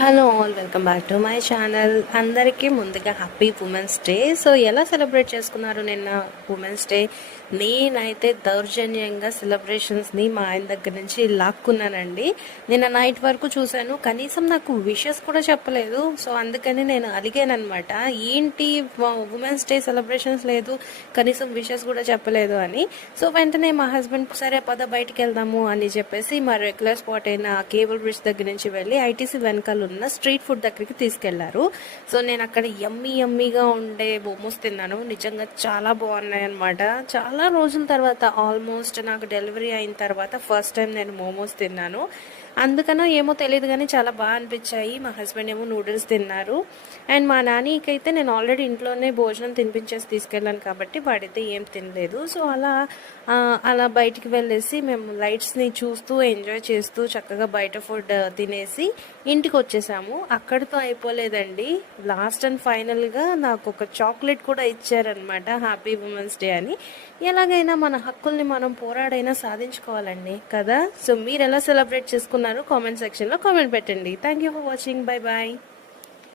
Hello all, welcome back to my channel. అందరికీ ముందుగా happy women's day. So ఎలా celebrate చేసుకున్నారు నిన్న ఉమెన్స్ డే? నేనైతే దౌర్జన్యంగా సెలబ్రేషన్స్ని మా ఆయన దగ్గర నుంచి లాక్కున్నానండి. నిన్న నైట్ వరకు చూశాను, కనీసం నాకు విషెస్ కూడా చెప్పలేదు. సో అందుకని నేను అడిగానమాట, ఏంటి ఉమెన్స్ డే సెలబ్రేషన్స్ లేదు, కనీసం విషెస్ కూడా చెప్పలేదు అని. సో వెంటనే మా హస్బెండ్ సరే పద బయటికి వెళ్దాము అని చెప్పేసి మా రెగ్యులర్ స్పాట్ అయిన కేబుల్ బ్రిడ్జ్ దగ్గర నుంచి వెళ్ళి ఐటీసీ వెనకాల ఉన్న స్ట్రీట్ ఫుడ్ దగ్గరికి తీసుకెళ్లారు. సో నేను అక్కడ యమ్మీగా ఉండే మోమోస్ తిన్నాను. నిజంగా చాలా బాగున్నాయి అనమాట. చాలా రోజుల తర్వాత, ఆల్మోస్ట్ నాకు డెలివరీ అయిన తర్వాత ఫస్ట్ టైం నేను మోమోస్ తిన్నాను. అందుకనో ఏమో తెలియదు కానీ చాలా బాగా అనిపించాయి. మా హస్బెండ్ ఏమో నూడిల్స్ తిన్నారు. అండ్ మా నాన్నకైతే నేను ఆల్రెడీ ఇంట్లోనే భోజనం తినిపించేసి తీసుకెళ్ళాను కాబట్టి వాడైతే ఏం తినలేదు. సో అలా బయటికి వెళ్ళేసి మేము లైట్స్ని చూస్తూ ఎంజాయ్ చేస్తూ చక్కగా బయట ఫుడ్ తినేసి ఇంటికి వచ్చేసాము. అక్కడితో అయిపోలేదండి. లాస్ట్ అండ్ ఫైనల్గా నాకు ఒక చాక్లెట్ కూడా ఇచ్చారనమాట, హ్యాపీ ఉమెన్స్ డే అని. ఎలాగైనా మన హక్కుల్ని మనం పోరాడైనా సాధించుకోవాలండి కదా. సో మీరు ఎలా సెలబ్రేట్ చేసుకున్నారు కామెంట్ సెక్షన్లో కామెంట్ పెట్టండి. Thank you for watching. Bye bye.